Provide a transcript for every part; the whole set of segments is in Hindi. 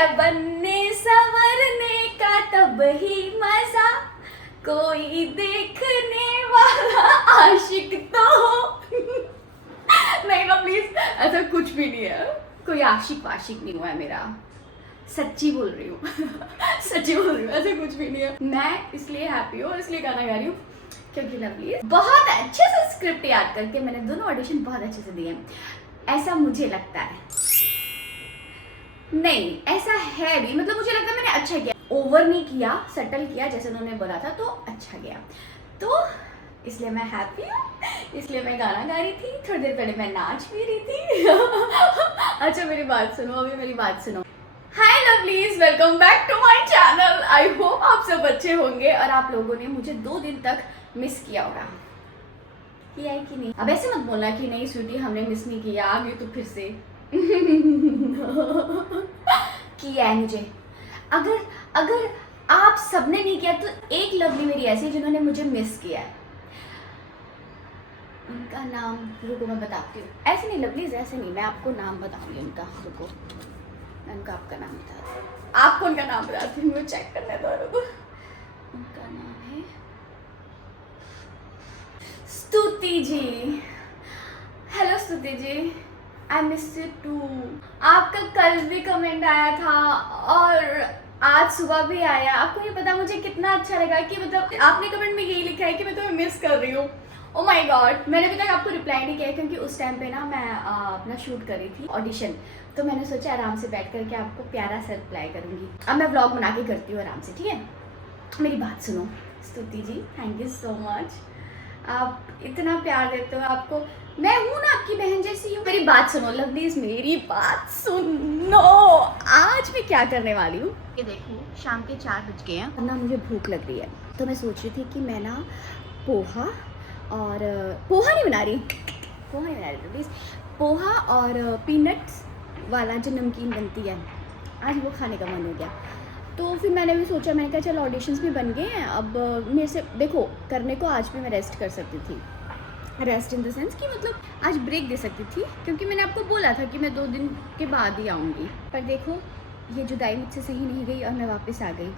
है बनने संवरने का तब ही मजा, कोई देखने वाला आशिक तो हो। नहीं ना प्लीज, ऐसा कुछ भी नहीं है, कोई आशिक वाशिक नहीं हुआ है मेरा, सच्ची बोल रही हूँ। सच्ची बोल रही हूँ, ऐसा कुछ भी नहीं है। मैं इसलिए हैप्पी हूँ और इसलिए गाना गा रही हूँ क्योंकि लवली बहुत अच्छे से स्क्रिप्ट याद करके मैंने दोनों ऑडिशन बहुत अच्छे से दिए, ऐसा मुझे लगता है। नहीं ऐसा है भी, मतलब मुझे लगता है मैंने अच्छा किया, ओवर नहीं किया, सटल किया जैसे उन्होंने बोला था, तो अच्छा गया। तो इसलिए मैं हैप्पी हूँ, इसलिए मैं गाना गा रही थी, थोड़ी देर पहले मैं नाच भी रही थी। अच्छा मेरी बात सुनो, अभी मेरी बात सुनो। Hi lovelies, welcome back to my channel. I hope आप सब अच्छे होंगे और आप लोगों ने मुझे 2 दिन तक मिस किया होगा। किया है कि नहीं? अब ऐसे मत बोलना कि नहीं स्वीटी हमने मिस नहीं किया, आ गई तो फिर से। किया है मुझे। अगर आप सबने नहीं किया तो एक लवली मेरी ऐसी है जिन्होंने मुझे मिस किया है। उनका नाम रुको मैं बताती हूँ। ऐसे नहीं लवलीज, ऐसे नहीं, मैं आपको नाम बताऊंगी उनका, रुको मैं उनका आपका नाम बताती हूँ, आपको उनका नाम बताती हूँ, मुझे चेक करने दो रुको। उनका नाम है स्तुति जी। हेलो स्तुति जी, आई मिस यू टू। आपका कल भी कमेंट आया था और आज सुबह भी आया। आपको ये पता मुझे कितना अच्छा लगा कि मतलब आपने कमेंट में यही लिखा है कि मैं तुम्हें मिस कर रही हूँ। ओ माय गॉड, मैंने अभी तक आपको रिप्लाई नहीं किया क्योंकि उस टाइम पे ना मैं अपना शूट कर रही थी ऑडिशन, तो मैंने सोचा आराम से बैठ करके आपको प्यारा सा रिप्लाई करूँगी। अब मैं व्लॉग बना के करती हूँ आराम से, ठीक है? मेरी बात सुनो स्तुति जी, थैंक यू सो मच, आप इतना प्यार देते हो। आपको मैं हूँ ना आपकी बहन जैसी हूँ। मेरी बात सुनो लवलीज, मेरी बात सुनो। आज मैं क्या करने वाली हूँ ये देखो, शाम के 4 बज गए हैं और ना मुझे भूख लग रही है, तो मैं सोच रही थी कि मैं ना पोहा नहीं बना रही प्लीज़, पोहा और पीनट्स वाला जो नमकीन बनती है, आज वो खाने का मन हो गया। तो फिर मैंने भी सोचा, मैंने कहा चलो ऑडिशंस भी बन गए हैं, अब मेरे से देखो करने को आज भी मैं रेस्ट कर सकती थी, रेस्ट इन द सेंस कि मतलब आज ब्रेक दे सकती थी क्योंकि मैंने आपको बोला था कि मैं 2 दिन के बाद ही आऊँगी, पर देखो ये जुदाई मुझसे सही नहीं गई और मैं वापस आ गई।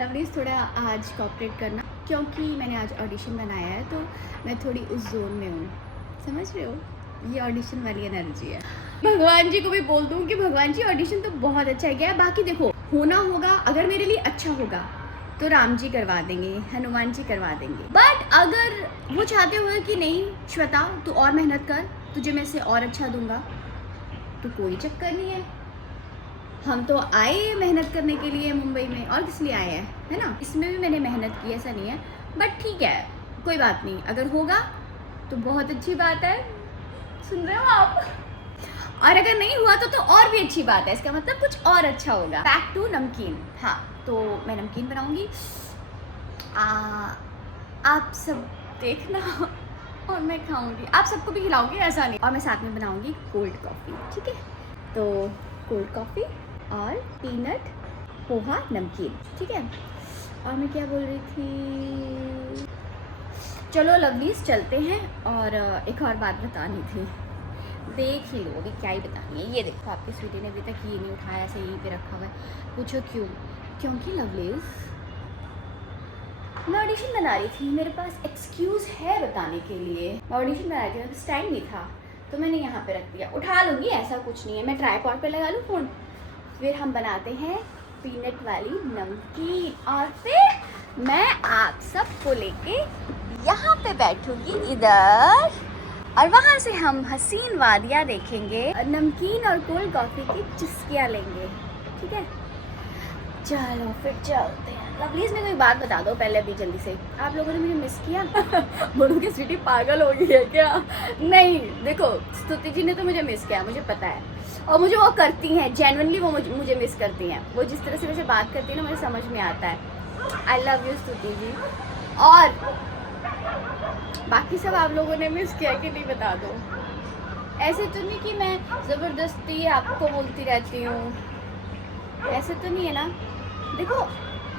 प्लीज़ थोड़ा आज कोऑपरेट करना क्योंकि मैंने आज ऑडिशन बनाया है, तो मैं थोड़ी उस जोन में हूँ, समझ रहे हो? ये ऑडिशन वाली एनर्जी है। भगवान जी को भी बोल दूँ कि भगवान जी ऑडिशन तो बहुत अच्छा गया, बाकी देखो होना होगा, अगर मेरे लिए अच्छा होगा तो राम जी करवा देंगे, हनुमान जी करवा देंगे, बट अगर वो चाहते हुए कि नहीं श्वेता तू और मेहनत कर, तुझे मैं से और अच्छा दूंगा, तो कोई चक्कर नहीं है। हम तो आए मेहनत करने के लिए मुंबई में, और किस लिए आए हैं, है ना? इसमें भी मैंने मेहनत की, ऐसा नहीं है, बट ठीक है कोई बात नहीं, अगर होगा तो बहुत अच्छी बात है, सुन रहे हो आप? और अगर नहीं हुआ तो और भी अच्छी बात है, इसका मतलब कुछ और अच्छा होगा। बैक टू नमकीन। हाँ तो मैं नमकीन बनाऊंगी, आप सब देखना और मैं खाऊंगी, आप सबको भी खिलाऊंगी ऐसा नहीं, और मैं साथ में बनाऊंगी कोल्ड कॉफ़ी, ठीक है? तो कोल्ड कॉफ़ी और पीनट पोहा नमकीन, ठीक है? और मैं क्या बोल रही थी, चलो लवलीज चलते हैं। और एक और बात बतानी थी, देख ही लो, अभी क्या ही बतानी है। ये देखो आपकी स्वीटी ने अभी तक ये नहीं उठाया, ऐसे यहीं पे रखा हुआ है। पूछो क्यों? क्योंकि लवलीज मैं ऑडिशन बना रही थी, मेरे पास एक्सक्यूज़ है बताने के लिए। मैं ऑडिशन बना रही थी, मेरे पास टाइम नहीं था, तो मैंने यहाँ पे रख दिया। उठा लूँगी ऐसा कुछ नहीं है, मैं ट्राइपॉड पे लगा लूँ फ़ोन, फिर हम बनाते हैं पीनट वाली नमकीन, और फिर मैं आप सबको लेके यहाँ पे बैठूँगी इधर, और वहाँ से हम हसीन वादियाँ देखेंगे, नमकीन और कोल्ड कॉफ़ी की चुस्कियाँ लेंगे, ठीक है? चलो फिर चलते हैं। लवलीज में कोई बात बता दो पहले अभी जल्दी से, आप लोगों ने मुझे मिस किया? बोलूँ कि स्वीटी पागल हो गई है क्या? नहीं देखो, स्तुति जी ने तो मुझे मिस किया, मुझे पता है, और मुझे वो करती हैं जेन्युइनली, वो मुझे मिस करती हैं, वो जिस तरह से मुझे बात करती है ना मुझे समझ में आता है। आई लव यू स्तुति जी। और बाकी सब आप लोगों ने मिस किया कि नहीं बता दो। ऐसे तो नहीं कि मैं ज़बरदस्ती आपको बोलती रहती हूँ, ऐसे तो नहीं है ना? देखो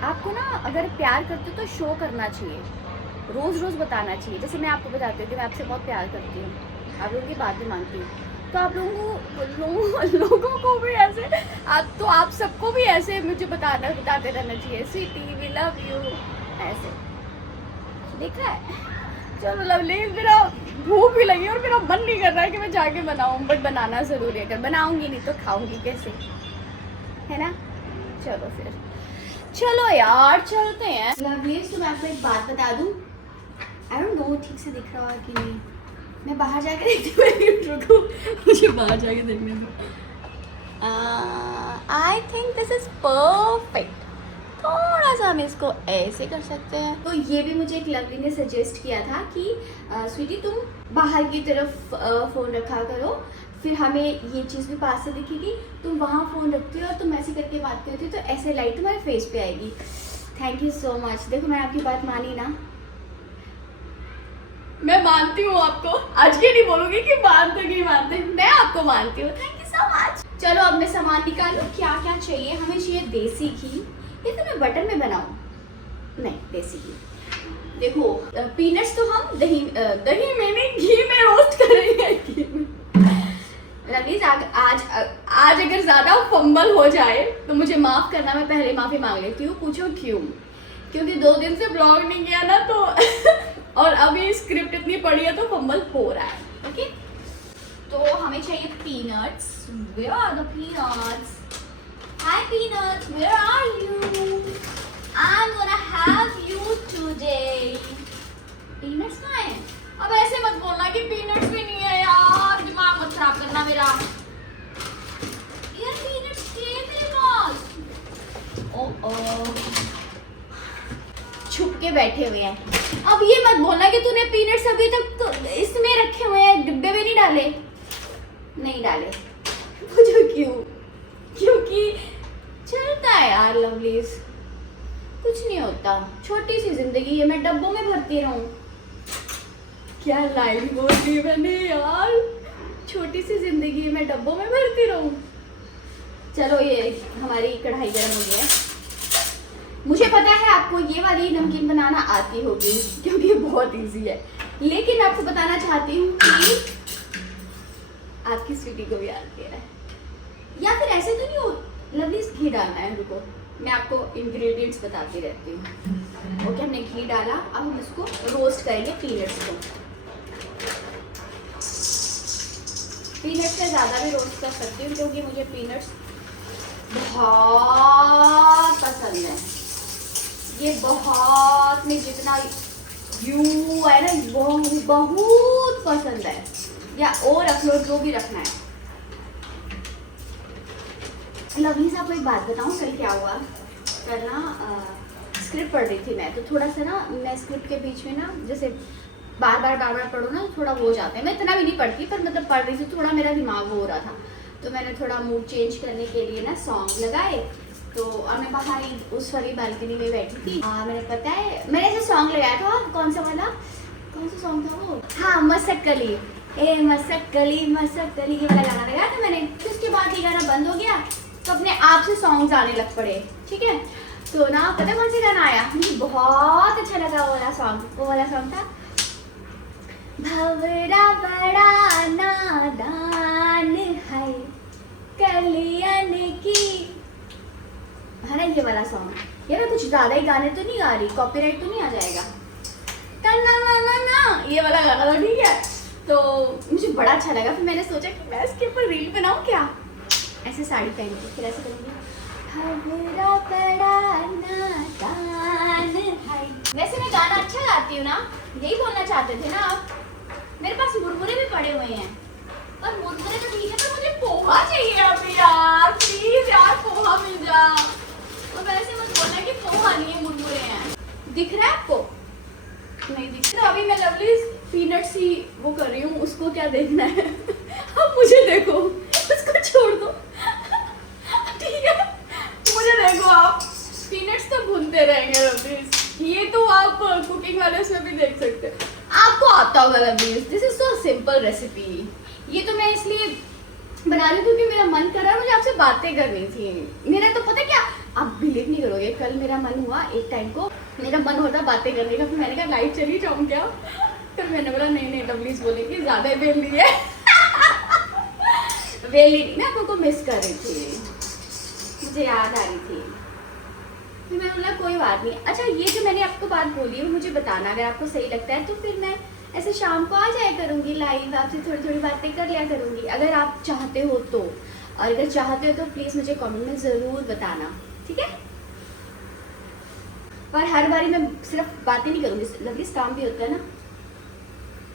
आपको ना अगर प्यार करते हो तो शो करना चाहिए, रोज़ रोज़ बताना चाहिए। जैसे मैं आपको बताती हूँ कि मैं आपसे बहुत प्यार करती हूँ, आप लोगों की बात भी मानती हूँ, तो आप लोगों को भी ऐसे तो आप सबको भी ऐसे मुझे बताते रहना चाहिए, स्वीटी वी लव यू, ऐसे। देखा है? चलो लवली, मेरा भूख भी लगी और मेरा मन नहीं कर रहा है कि मैं जाके बनाऊं, बट बनाना ज़रूरी है। अगर बनाऊंगी नहीं तो खाऊंगी कैसे, है ना? चलो फिर, चलो यार चलते हैं। लवली, तो मैं आपको एक बात बता दूं, आई डोंट नो ठीक से दिख रहा है कि नहीं, मैं बाहर जाके देखती हूँ। रुको, मुझे बाहर जाके देखने दो। I think this is perfect. थोड़ा सा हम इसको ऐसे कर सकते हैं। तो ये भी मुझे एक लवली ने सजेस्ट किया था कि स्वीटी तुम बाहर की तरफ फ़ोन रखा करो, फिर हमें ये चीज़ भी पास से दिखेगी। तुम वहाँ फ़ोन रखती हो और तुम ऐसे करके बात करती हो तो ऐसे लाइट तुम्हारे फेस पे आएगी। Thank you so much. देखो मैंने आपकी बात मानी ना, मैं मानती हूँ आपको। आज ये नहीं बोलूँगी कि मानते कि मानते, मैं आपको मानती हूँ। Thank you so much. चलो अब मैं सामान निकालूँ। क्या क्या चाहिए? हमें चाहिए देसी घी। ये तो मैं बटर में बनाऊँ? नहीं, देसी घी। देखो पीनट्स तो हम दही में नहीं, घी में रोस्ट करेंगे। घी में लवलीज, आज अगर ज़्यादा फंबल हो जाए तो मुझे माफ़ करना, मैं पहले माफ़ी मांग लेती हूँ। पूछो क्यों? क्योंकि 2 दिन से ब्लॉग नहीं किया ना, तो और अभी स्क्रिप्ट इतनी पड़ी है तो फंबल हो रहा है। ओके, तो हमें चाहिए peanuts. Where are the peanuts? Hi peanuts, where are you? I am gonna have you today. Peanuts कहाँ है? अब ऐसे मत बोलना कि पीनट्स भी नहीं है यार, दिमाग मत खराब करना मेरा। यार पीनट्स थे मेरे पास। ओ छुप के बैठे हुए हैं। अब ये मत बोलना कि तूने पीनट्स अभी तक तो इसमें रखे हुए हैं, डिब्बे में नहीं डाले। नहीं डाले। पूछो क्यों? क्योंकि चलता है यार लवलीज, कुछ नहीं होता। छोटी सी जिंदगी है, मैं डब्बों में भरती रहूं। क्या लाइन बोल दी मैंने यार, छोटी सी जिंदगी है, मैं डब्बों में भरती रहूं। चलो ये हमारी कढ़ाई गर्म हो गई है। मुझे पता है आपको ये वाली नमकीन बनाना आती होगी क्योंकि ये बहुत इजी है, लेकिन आपको बताना चाहती हूँ कि आपकी स्वीटी को भी आती है। या फिर ऐसे तो नहीं हो लवली, घी डालना है। रुको, मैं आपको इंग्रेडिएंट्स बताती रहती हूँ। ओके, हमने घी डाला, अब हम इसको रोस्ट करेंगे पीनट्स को। पीनट्स से ज़्यादा भी रोस्ट कर सकती हूँ क्योंकि मुझे पीनट्स बहुत पसंद है। ये बहुत में जितना यू है ना, बहुत पसंद है। या और रख लो, जो भी रखना है। लवली से आपको एक बात बताऊँ, कल क्या हुआ? कल ना स्क्रिप्ट पढ़ रही थी मैं, तो थोड़ा सा ना मैं स्क्रिप्ट के बीच में ना जैसे बार बार पढ़ो ना, थोड़ा वो हो जाता है। मैं इतना भी नहीं पढ़ती, पर मतलब पढ़ रही थी, थोड़ा मेरा दिमाग वो हो रहा था, तो मैंने थोड़ा मूड चेंज करने के लिए ना सॉन्ग लगाए। तो और मैं बाहर ही उस वाली बालकनी में बैठी थी। मैंने पता है मैंने ऐसे सॉन्ग लगाया था। कौन सा वाला? कौन सा सॉन्ग था वो? हाँ, मसक्कली, ए मसक्कली मसक्कली, ये वाला गाना लगाया था मैंने। फिर उसके बाद ये गाना बंद हो गया तो अपने आप से सॉन्ग्स आने लग पड़े। ठीक है, तो ना पता कौन सा गाना आया? मुझे बहुत अच्छा लगा वो वाला सॉन्ग। वो वाला सॉन्ग था, भंवरा बड़ा नादान है कलियन की, है ना ये वाला सॉन्ग। यार मैं कुछ ज़्यादा ही गाने तो नहीं गा रही, कॉपीराइट तो नहीं आ जाएगा? ना ये वाला गाना था। ठीक है, तो मुझे बड़ा अच्छा लगा। फिर मैंने सोचा कि मैं इसके ऊपर रील बनाऊँ क्या, ऐसे साड़ी पहन के। फिर ऐसे करूँगी, भंवरा बड़ा नादान है। वैसे मैं गाना अच्छा गाती हूँ ना, यही बोलना चाहते थे ना आप? मेरे पास मुरमुरे भी पड़े हुए हैं, और मुरमुरे तो ठीक है, पर मुझे पोहा चाहिए अभी यार। प्लीज यार पोहा मिल जा। और वैसे मत बोलना कि पोहा नहीं है, मुरमुरे हैं। दिख रहा है आपको? नहीं दिख रहा। अभी मैं लवली पीनट्स ही वो कर रही हूँ, उसको क्या देखना है? अब मुझे देखो, उसको छोड़ दो। ठीक है, मुझे देखो आप। पीनट्स तो भूनते रहेंगे लवली, ये तो आप कुकिंग वाले उसमें भी देख सकते हैं, आपको आता होगा lovely. This is so simple recipe. ये तो मैं इसलिए बना रही हूँ क्योंकि मेरा मन कर रहा है, मुझे आपसे बातें करनी थी। मेरा तो पता क्या, आप बिलीव नहीं करोगे, कल मेरा मन हुआ, एक टाइम को मेरा मन होता बातें करने का। फिर मैंने कहा लाइट चली जाऊँ क्या? फिर मैंने बोला नहीं लवलीज बोलेंगे ज़्यादा बेल ली है। वेली नहीं, मैं आप लोगों को मिस कर रही थी, मुझे याद आ रही थी। फिर मैं बोला कोई बात नहीं। अच्छा, ये जो मैंने आपको बात बोली वो मुझे बताना, अगर आपको सही लगता है तो फिर मैं ऐसे शाम को आ जाया करूँगी लाइव, आपसे थोड़ी थोड़ी बातें कर लिया करूँगी, अगर आप चाहते हो तो। और अगर चाहते हो तो प्लीज़ मुझे कमेंट में ज़रूर बताना, ठीक है। पर हर बारी मैं सिर्फ बातें नहीं करूँगी, लवलीज काम भी होता है ना,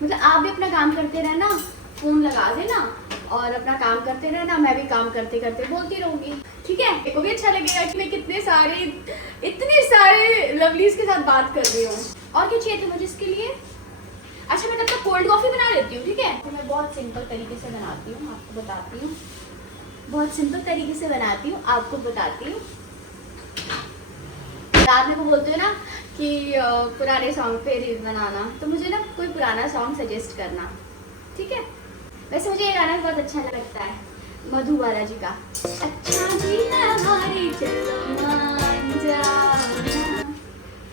मतलब आप भी अपना काम करते रहना, फ़ोन लगा देना और अपना काम करते रहना, मैं भी काम करते करते बोलती रहूँगी, ठीक है। मेरे को भी अच्छा लगेगा कि मैं इतने सारे लवलीज के साथ बात कर रही हूँ। और क्या चाहिए था मुझे इसके लिए? अच्छा, मैं तब तक कोल्ड कॉफ़ी बना लेती हूँ, ठीक है। तो मैं बहुत सिंपल तरीके से बनाती हूँ, आपको बताती हूँ, बहुत सिंपल तरीके से बनाती हूँ, आपको बताती हूँ। रात में को बोलते हो ना कि पुराने सॉन्ग पे रील बनाना, तो मुझे ना कोई पुराना सॉन्ग सजेस्ट करना, ठीक है। वैसे मुझे ये गाना बहुत अच्छा लगता है, मधु बाला जी का। अच्छा जी हमारी चलो मान जाओ,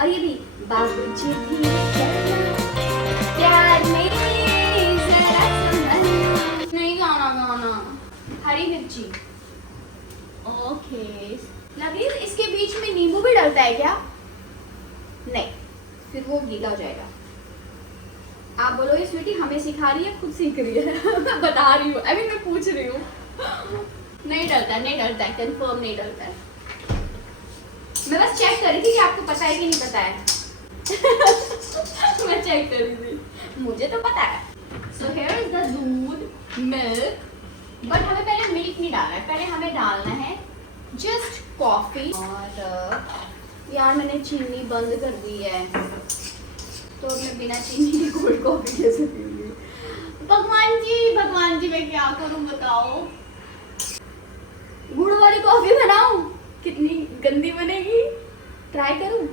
और ये भी बाबूजी भी प्यार में जरा समझना, नहीं गाना हरी मिर्ची। ओके लवलीज, इसके बीच में नींबू भी डलता है क्या? नहीं, फिर वो गीला हो जाएगा। आप बोलोगे स्वीटी हमें सिखा रही है, खुद सीख रही है। मैं बता रही हूँ, मैं पूछ रही हूँ। नहीं डलता है, कंफर्म नहीं डलता है। मैं बस चेक कर रही थी कि आपको पता है कि नहीं पता है। मैं चेक कर रही थी, मुझे तो पता है। सो हियर इज द दूध मिल्क, बट हमें पहले मिल्क नहीं डालना है, पहले हमें डालना है जस्ट कॉफी। और यार मैंने चीनी बंद कर दी है, तो मैं बिना चीनी की कोल्ड कॉफी कैसे पीऊंगी? भगवान जी मैं क्या करूं बताओ? गुड़ वाली कॉफी बनाऊं? कितनी गंदी बनेगी। ट्राई करूं?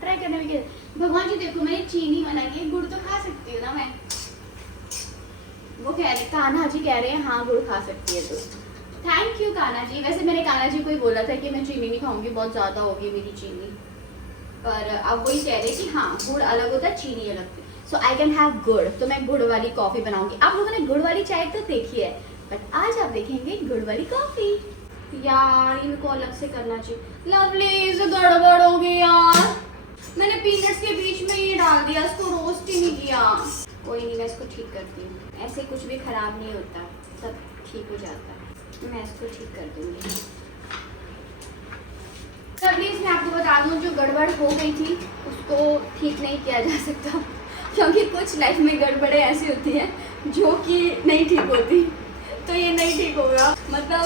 ट्राई करने में क्या? भगवान जी देखो, मैंने चीनी मना की, गुड़ तो खा सकती हूँ ना मैं। वो कह रहे, कान्हा जी कह रहे हैं हाँ गुड़ खा सकती है, तो थैंक यू कान्हा जी। वैसे मैंने कान्हा जी को ही बोला था कि मैं चीनी नहीं खाऊंगी, बहुत ज़्यादा होगी मेरी चीनी, पर अब वही कह रहे कि हाँ गुड़ अलग होता है, चीनी अलग। सो आई कैन हैव गुड़, तो मैं गुड़ वाली कॉफ़ी बनाऊंगी। आप लोगों ने गुड़ वाली चाय तो देखी है, बट आज आप देखेंगे गुड़ वाली कॉफ़ी। यार इनको अलग से करना चाहिए। लवलीज गड़बड़ हो गई यार, मैंने पीनट्स के बीच में ये डाल दिया, इसको रोस्ट ही नहीं किया। कोई नहीं, मैं इसको ठीक करती हूँ, ऐसे कुछ भी खराब नहीं होता, सब ठीक हो जाता है। मैं इसको ठीक कर दूँगी। प्लीज़ मैं आपको बता दूं, जो गड़बड़ हो गई थी उसको ठीक नहीं किया जा सकता, क्योंकि कुछ लाइफ में गड़बड़ें ऐसी होती हैं जो कि नहीं ठीक होती, तो ये नहीं ठीक होगा। मतलब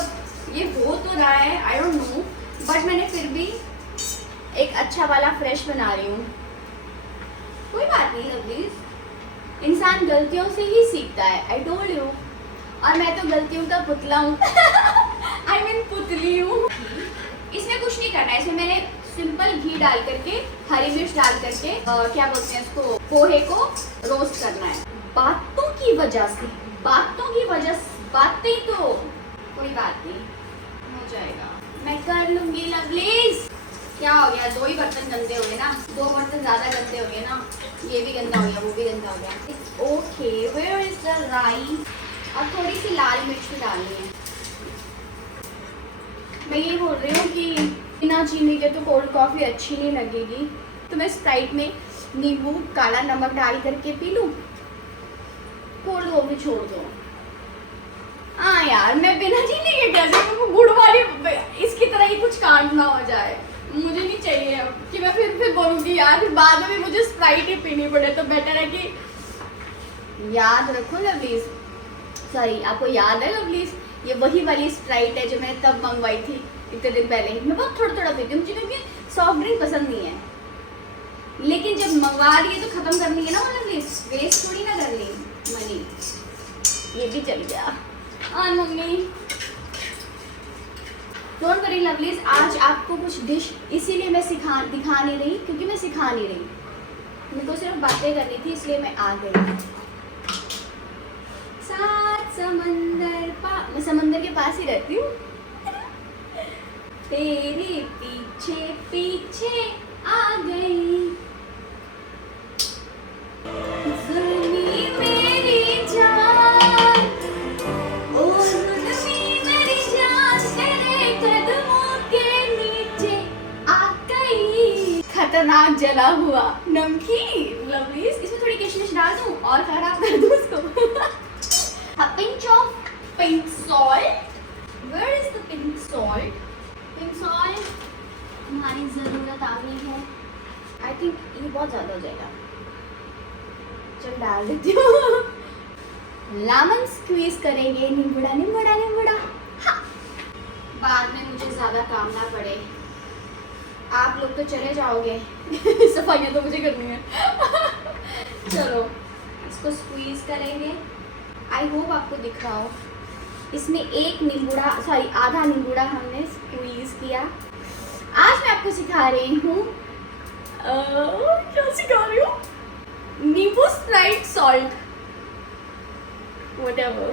ये हो तो रहा है, आई डोंट नो, बट मैंने फिर भी एक अच्छा वाला फ्रेश बना रही हूँ। कोई बात नहीं लवलीज, इंसान गलतियों से ही सीखता है, आई टोल्ड यू। और मैं तो गलतियों का पुतला हूँ। आई मीन पुतली हूँ। इसमें कुछ नहीं करना है, इसमें मैंने सिंपल घी डाल करके, हरी मिर्च डाल करके क्या बोलते हैं इसको, पोहे को रोस्ट करना है। बातों की वजह से, बातें तो कोई बात नहीं, हो जाएगा, मैं कर लूंगी लवलीज। क्या हो गया, 2 ही बर्तन गंदे हो गए ना, 2 बर्तन ज़्यादा गंदे हो गए ना, ये भी गंदा हो गया, वो भी गंदा हो गया। Okay, where is the rice? और थोड़ी सी लाल मिर्च भी डालनी है। मैं ये बोल रही हूँ कि बिना चीनी के तो कोल्ड कॉफ़ी अच्छी नहीं लगेगी, तो मैं स्प्राइट में नींबू काला नमक डाल करके पी लूँ। कोल्ड कॉफ़ी छोड़ दो। हाँ यार, मैं बिना चीनी के कैसे, गुड़ वाली इसकी तरह ही कुछ कांड ना हो जाए, मुझे नहीं चाहिए कि मैं फिर बोलूँगी यार, फिर बाद में मुझे स्प्राइट ही पीनी पड़े। तो बेटर है कि याद रखो लवलीज, सॉरी आपको याद है लवलीज, ये वही वाली स्प्राइट है जो मैंने तब मंगवाई थी इतने दिन पहले। मैं बहुत थोड़ा पीती हूँ, मुझे क्योंकि सॉफ्ट ड्रिंक पसंद नहीं है, लेकिन जब मंगवा रही है तो ख़त्म करनी है ना, मतलब वेस्ट थोड़ी ना करनी मनी। ये भी चल गया। हाँ मम्मी, डोंट वरी लवलीज, आज आपको कुछ डिश इसीलिए मैं दिखा नहीं रही, क्योंकि मैं सिखा नहीं रही, मेरे को सिर्फ बातें करनी थी, इसलिए मैं आ गई। मैं समंदर के पास ही रहती हूँ। तेरे पीछे पीछे आ गई जुल्मी मेरी जान, ओ जुल्मी खतरनाक जला हुआ नमकीन लवलीज। इसमें थोड़ी किशमिश डाल दूं और खराब कर दूं उसको। A pinch of pink salt. Where is the pink salt? Pink salt हमारी ज़रूरत आ गई है। आई थिंक ये बहुत ज़्यादा हो जाएगा, चल डाल देती हूँ। लेमन स्क्वीज करेंगे, नींबूड़ा नींबूड़ा नींबूड़ा। हाँ। बाद में मुझे ज़्यादा काम ना पड़े, आप लोग तो चले जाओगे। सफाइयाँ तो मुझे करनी है। चलो इसको स्क्वीज करेंगे। आई होप आपको दिख रहा हो। इसमें एक नींबूड़ा, सॉरी आधा नींबूड़ा हमने स्क्वीज किया। आज मैं आपको सिखा रही हूँ, क्या सिखा रही हूँ, नींबू स्प्राइट सॉल्ट व्हाटएवर।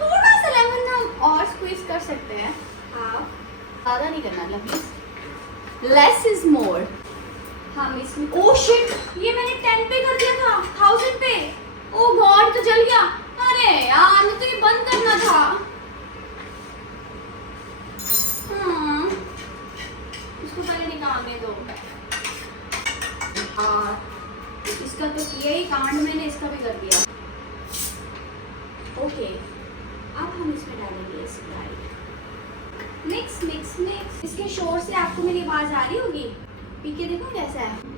थोड़ा सा लेमन हम और स्क्वीज कर सकते हैं, हाँ ज़्यादा नहीं करना, लेस इज मोर। हम इसमें ओह शिट, ये मैंने 10 पे कर दिया था, 1000 पे। ओह गॉड, तो जल गया। अरे यार मुझे तो ये बंद करना था। इसको पहले निकालने दो। हाँ इसका तो किया ही कांड मैंने, इसका भी कर दिया। ओके अब हम इसमें डालेंगे स्प्राइट। Mix mix mix. इसके शोर से आपको मेरी आवाज आ रही होगी, पी के देखो कैसा है।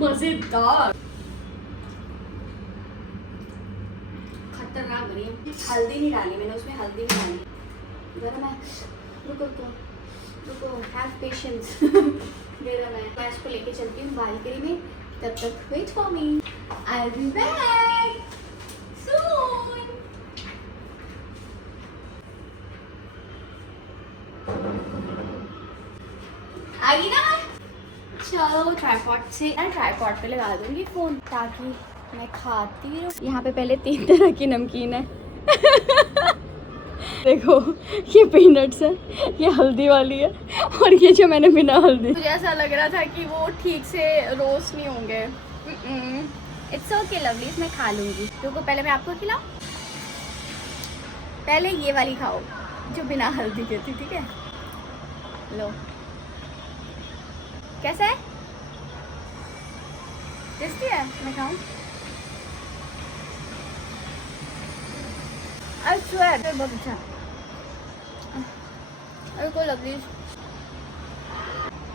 मजेदार, खतरनाक बनी। हल्दी नहीं डाली मैंने उसमें, हल्दी नहीं डाली। जरा मैं रुको रुको रुको, हैव पेशेंस। जरा मैं इसको लेके चलती हूँ बालकनी में, तब तक wait for me, I will be back soon. आई ना, चलो ट्राइपॉड से, ट्राइपॉड पे लगा दूंगी फ़ोन ताकि मैं खाती रहूँ। यहाँ पे पहले 3 तरह की नमकीन है। देखो ये पीनट्स है, ये हल्दी वाली है, और ये जो मैंने बिना हल्दी। मुझे ऐसा लग रहा था कि वो ठीक से रोस्ट नहीं होंगे। इट्स ओके लवली, मैं खा लूँगी। रुको पहले मैं आपको खिलाऊँ, पहले ये वाली खाओ जो बिना हल्दी की थी, ठीक है? लो कैसा है, टेस्टी है? मैं खाऊं? अच्छा बहुत अच्छा। को लवली,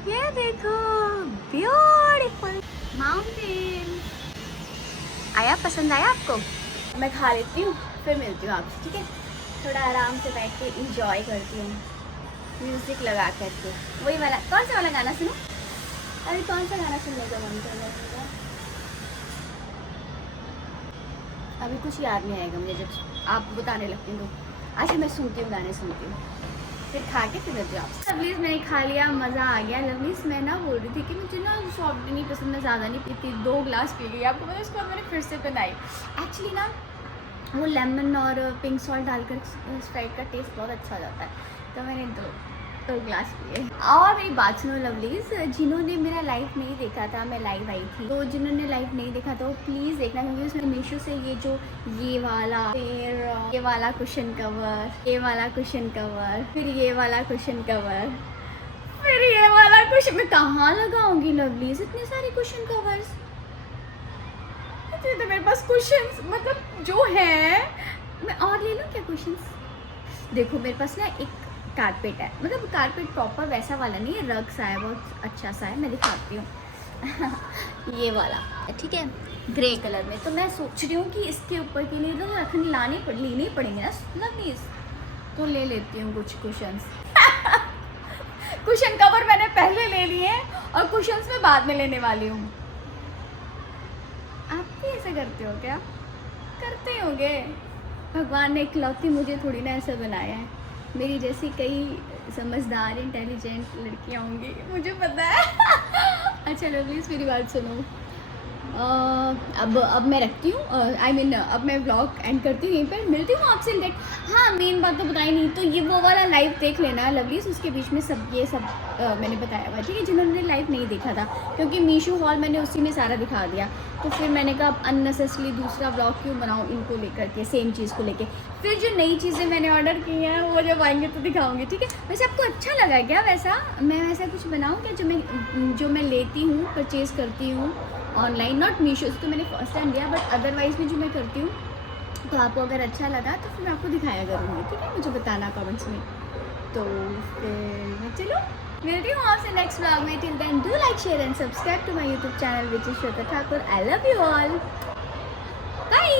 ये देखो ब्यूटीफुल माउंटेन। आया, पसंद आया आपको? मैं खा लेती हूँ फिर मिलती हूँ आपसे, ठीक है? थोड़ा आराम से बैठ के इंजॉय करती हूँ म्यूजिक लगा करके। वही वाला, कौन सा वाला गाना सुनो? अरे कौन सा गाना सुनने का मन कर रहा है? अभी कुछ याद नहीं आएगा मुझे जब आप बताने लगती हूँ तो। अच्छा मैं सुनती हूँ, गाने सुनती हूँ, फिर खा के फिर मिलती हूँ आपसे। लवलीज मैंने खा लिया, मज़ा आ गया। लवलीज मैं ना बोल रही थी कि मुझे ना सॉफ्ट नहीं पसंद, मैं ज़्यादा नहीं पीती, 2 ग्लास पी गई आपको पता। उसके बाद मैंने फिर से बनाई। एक्चुअली ना वो लेमन और पिंक सॉल्ट डालकर स्प्राइट का टेस्ट बहुत अच्छा हो जाता है, तो मैंने 2 ग्लास पिए। और मेरी बात सुनो लवलीज, जिन्होंने मेरा लाइव नहीं देखा था, मैं लाइव आई थी, तो जिन्होंने लाइव नहीं देखा था वो प्लीज़ देखना, क्योंकि उसमें मीशो से ये जो ये वाला, फिर ये वाला कुशन कवर, ये वाला कुशन कवर, फिर ये वाला कुशन कवर, फिर ये वाला कुशन, मैं कहाँ लगाऊंगी लवलीज इतने सारे कुशन कवर्स? तो मेरे पास कुशन्स मतलब जो है, मैं और ले लूँ क्या कुशन्स? देखो मेरे पास ना एक कारपेट है, मतलब कारपेट प्रॉपर वैसा वाला नहीं है, रग सा है, बहुत अच्छा सा है, मैं दिखाती हूँ। ये वाला ठीक है, ग्रे कलर में। तो मैं सोच रही हूँ कि इसके ऊपर के लिए तो लेने पड़ेंगे ना प्लीज़, तो ले लेती हूँ कुछ कुशन्स। कुशन कवर मैंने पहले ले लिए और कुशन्स में बाद में लेने वाली हूँ। आप भी ऐसा करते हो क्या? करते होंगे, भगवान ने इकलौती मुझे थोड़ी ना ऐसा बनाया है, मेरी जैसी कई समझदार इंटेलिजेंट लड़कियां होंगी, मुझे पता है। अच्छा लवलीज मेरी बात सुनो, अब मैं रखती हूँ, अब मैं व्लॉग एंड करती हूँ यहीं पर, मिलती हूँ आपसे नेक्स्ट। हाँ, मेन बात तो बताई नहीं, तो ये वो वाला लाइव देख लेना लवलीज, उसके बीच में सब ये सब मैंने बताया हुआ, ठीक है, जिन्होंने लाइव नहीं देखा था, क्योंकि मीशो हॉल मैंने उसी में सारा दिखा दिया, तो फिर मैंने कहा अब अननेसेसरी दूसरा व्लॉग क्यों बनाऊँ इनको लेकर के, सेम चीज़ को लेके। फिर जो नई चीज़ें मैंने ऑर्डर की हैं वो जब आएंगे तो दिखाऊंगी, ठीक है। वैसे आपको अच्छा लगा क्या वैसा, मैं वैसा कुछ बनाऊँ क्या जो मैं लेती हूँ, परचेज़ करती हूँ ऑनलाइन, नॉट मीशो से, तो मैंने फर्स्ट टाइम लिया, बट अदरवाइज़ भी जो मैं करती हूँ, तो आपको अगर अच्छा लगा तो फिर मैं आपको दिखाया करूँगी, ठीक है, मुझे बताना कमेंट्स में। तो फिर चलो मिलती हूँ आपसे नेक्स्ट व्लॉग में, till then do like share and subscribe to my YouTube channel which is Shweta Thakur. I love you all, bye.